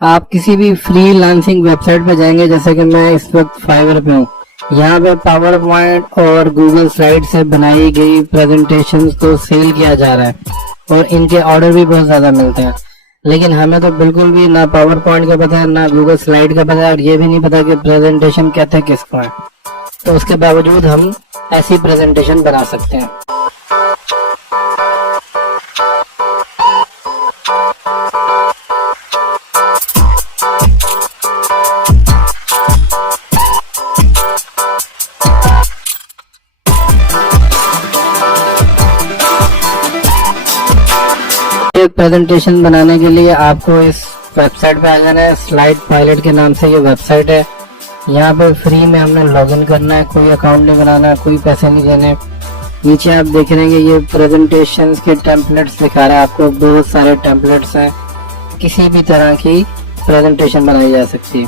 आप किसी भी फ्रीलांसिंग वेबसाइट पे जाएंगे, जैसे कि मैं इस वक्त फाइवर पे हूँ। यहाँ पे पावर पॉइंट और गूगल स्लाइड से बनाई गई प्रेजेंटेशंस को सेल किया जा रहा है और इनके ऑर्डर भी बहुत ज़्यादा मिलते हैं। लेकिन हमें तो बिल्कुल भी ना पावर पॉइंट का पता है, ना गूगल स्लाइड का पता है, और ये भी नहीं पता कि प्रेजेंटेशन कहते हैं किसको है। तो उसके बावजूद हम ऐसी प्रेजेंटेशन बना सकते हैं। एक प्रेजेंटेशन बनाने के लिए आपको इस वेबसाइट पे आ जाना है। स्लाइड पायलट के नाम से ये वेबसाइट है। यहाँ पे फ्री में हमने लॉगिन करना है, कोई अकाउंट नहीं बनाना, कोई पैसे नहीं देने। नीचे आप देख रहे हैं ये प्रेजेंटेशंस के टेम्पलेट्स दिखा रहा है आपको। बहुत सारे टेम्पलेट्स हैं, किसी भी तरह की प्रेजेंटेशन बनाई जा सकती है।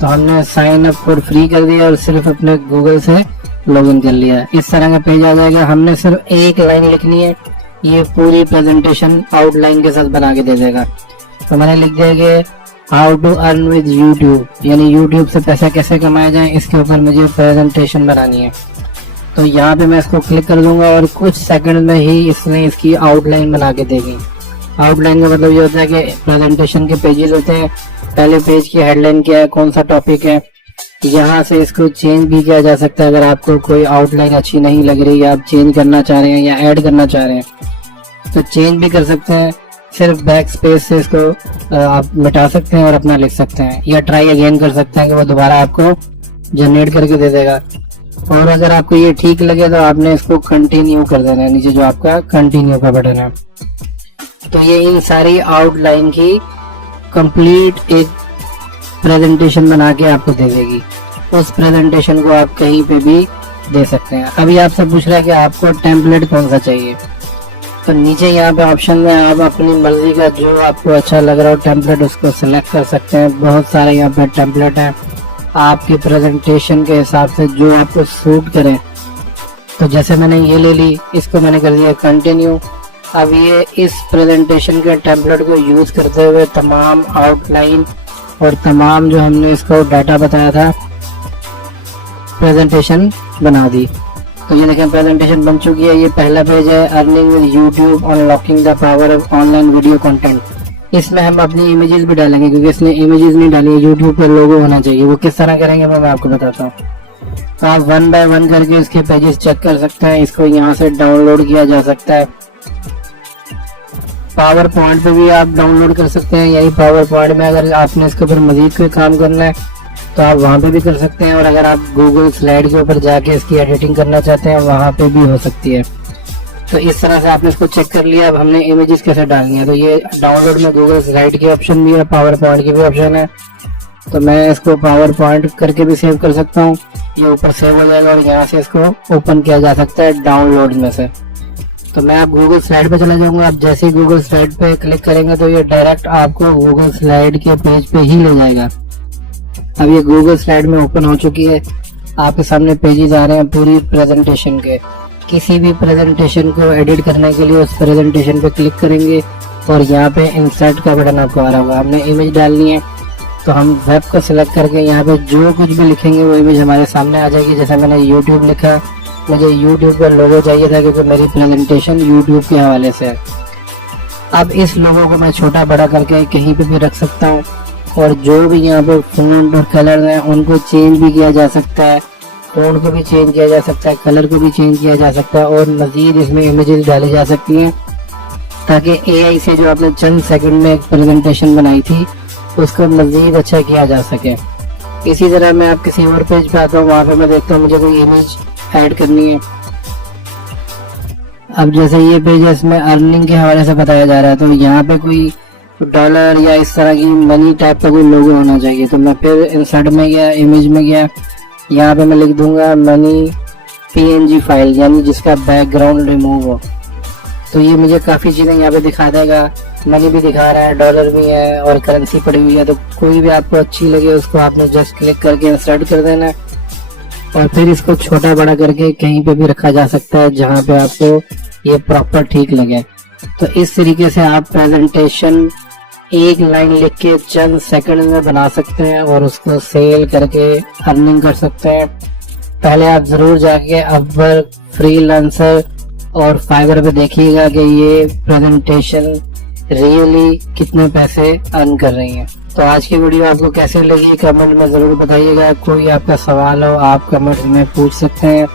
तो हमने साइन अप फॉर फ्री कर दिया और सिर्फ अपने गूगल से लॉगिन कर लिया। इस तरह का पेज आ जाएगा। हमने सिर्फ एक लाइन लिखनी है, ये पूरी प्रेजेंटेशन आउटलाइन के साथ बना के दे देगा। तो मैंने लिख दिया कि how to earn with YouTube, यानी यूट्यूब से पैसा कैसे कमाया जाए, इसके ऊपर मुझे प्रेजेंटेशन बनानी है। तो यहाँ पे मैं इसको क्लिक कर दूंगा और कुछ सेकंड में ही इसने इसकी आउटलाइन बना के देगी। आउटलाइन का मतलब ये होता है कि प्रेजेंटेशन के पेजेस होते हैं। पहले पेज की हेडलाइन क्या है, कौन सा टॉपिक है, यहाँ से इसको चेंज भी किया जा सकता है। अगर आपको कोई आउटलाइन अच्छी नहीं लग रही या आप चेंज करना चाह रहे हैं या ऐड करना चाह रहे हैं तो चेंज भी कर सकते हैं। सिर्फ बैक स्पेस से इसको आप मिटा सकते हैं और अपना लिख सकते हैं, या ट्राई अगेन कर सकते हैं कि वो दोबारा आपको जनरेट करके दे देगा। और अगर आपको ये ठीक लगे तो आपने इसको कंटिन्यू कर देना है, नीचे जो आपका कंटिन्यू का बटन है। तो ये इन सारी आउटलाइन की कंप्लीट एक प्रेजेंटेशन बना के आपको दे देगी। उस प्रेजेंटेशन को आप कहीं पे भी दे सकते हैं। अभी आपसे पूछ रहा है कि आपको टेम्पलेट कौन सा चाहिए, तो नीचे यहाँ पे ऑप्शन में आप अपनी मर्जी का जो आपको अच्छा लग रहा हो टेम्पलेट उसको सिलेक्ट कर सकते हैं। बहुत सारे यहाँ पे टेम्पलेट हैं आपकी प्रेजेंटेशन के हिसाब से जो आपको सूट करे। तो जैसे मैंने ये ले ली, इसको मैंने कर दिया कंटिन्यू। अब ये इस प्रेजेंटेशन के टेम्पलेट को यूज करते हुए तमाम आउटलाइन और तमाम जो हमने इसको डाटा बताया था प्रेजेंटेशन बना दी। तो ये देखें प्रेजेंटेशन बन चुकी है। ये पहला पेज है, earning with YouTube, unlocking the power of online video content. इसमें हम अपनी इमेजेस भी डालेंगे क्योंकि इसने इमेजेस नहीं डाली है। यूट्यूब पर लोगो होना चाहिए। वो किस तरह करेंगे वो मैं आपको बताता हूँ। तो आप 1 बाय 1 करके इसके पेजेस चेक कर सकते हैं। इसको यहाँ से डाउनलोड किया जा सकता है। पावर पॉइंट पे भी आप डाउनलोड कर सकते हैं। यही पावर पॉइंट में अगर आपने इसके ऊपर मजीद कोई काम करना है तो आप वहाँ पे भी कर सकते हैं। और अगर आप गूगल स्लाइड के ऊपर जाके इसकी एडिटिंग करना चाहते हैं वहाँ पे भी हो सकती है। तो इस तरह से आपने इसको चेक कर लिया। अब हमने इमेजेस कैसे डालनी है, तो ये डाउनलोड में गूगल स्लाइड की ऑप्शन भी है, पावर पॉइंट की भी ऑप्शन है। तो मैं इसको पावर पॉइंट करके भी सेव कर सकता हूँ। ये ऊपर सेव हो जाएगा और यहाँ से इसको ओपन किया जा सकता है डाउनलोड में से। तो मैं आप गूगल स्लाइड पे चला जाऊंगा। आप जैसे ही गूगल स्लाइड पे क्लिक करेंगे तो ये डायरेक्ट आपको गूगल स्लाइड के पेज पे ही ले जाएगा। अब ये गूगल स्लाइड में ओपन हो चुकी है। आपके सामने पेजेस आ रहे हैं पूरी प्रेजेंटेशन के। किसी भी प्रेजेंटेशन को एडिट करने के लिए उस प्रेजेंटेशन पे क्लिक करेंगे और यहाँ पे इंसर्ट का बटन आपको आ रहा होगा। हमने इमेज डालनी है तो हम वेब को सिलेक्ट करके यहाँ पे जो कुछ भी लिखेंगे वो इमेज हमारे सामने आ जाएगी। जैसे मैंने यूट्यूब लिखा, मुझे यूट्यूब का लोगो चाहिए था क्योंकि मेरी प्रेजेंटेशन यूट्यूब के हवाले से है। अब इस लोगो को मैं छोटा बड़ा करके कहीं पे भी रख सकता हूँ और जो भी यहाँ पे फ़ॉन्ट और कलर हैं उनको चेंज भी किया जा सकता है। फ़ॉन्ट को भी चेंज किया जा सकता है, कलर को भी चेंज किया जा सकता है और मज़ीद इसमें इमेजेस डाली जा सकती हैं ताकि एआई से जो आपने चंद सेकंड में एक प्रेजेंटेशन बनाई थी उसको मज़ीद अच्छा किया जा सके। इसी तरह मैं आप किसी और पेज पे आता हूँ, वहाँ पे मैं देखता हूँ मुझे कोई इमेज ऐड करनी है। अब जैसे ये पेज है इसमें अर्निंग के हवाले से बताया जा रहा है, तो यहाँ पे कोई डॉलर या इस तरह की मनी टाइप का कोई लोगो होना चाहिए। तो मैं फिर इंसर्ट में गया, इमेज में गया, यहाँ पे मैं लिख दूंगा मनी PNG फाइल, यानी जिसका बैकग्राउंड रिमूव हो। तो ये मुझे काफ़ी चीज़ें यहाँ पे दिखा देगा। मनी भी दिखा रहा है, डॉलर भी है और करेंसी पड़ी हुई है। तो कोई भी आपको अच्छी लगे उसको आपने जस्ट क्लिक करके इंसर्ट कर देना है और फिर इसको छोटा बड़ा करके कहीं पे भी रखा जा सकता है जहाँ पे आपको ये प्रॉपर ठीक लगे। तो इस तरीके से आप प्रेजेंटेशन एक लाइन लिख के चंद सेकंड में बना सकते हैं और उसको सेल करके अर्निंग कर सकते हैं। पहले आप जरूर जाके अपवर्क, फ्रीलांसर और फाइवर पे देखिएगा कि ये प्रेजेंटेशन रियली कितने पैसे अर्न कर रही हैं। तो आज की वीडियो आपको कैसे लगी कमेंट में जरूर बताइएगा। कोई आपका सवाल हो आप कमेंट में पूछ सकते हैं।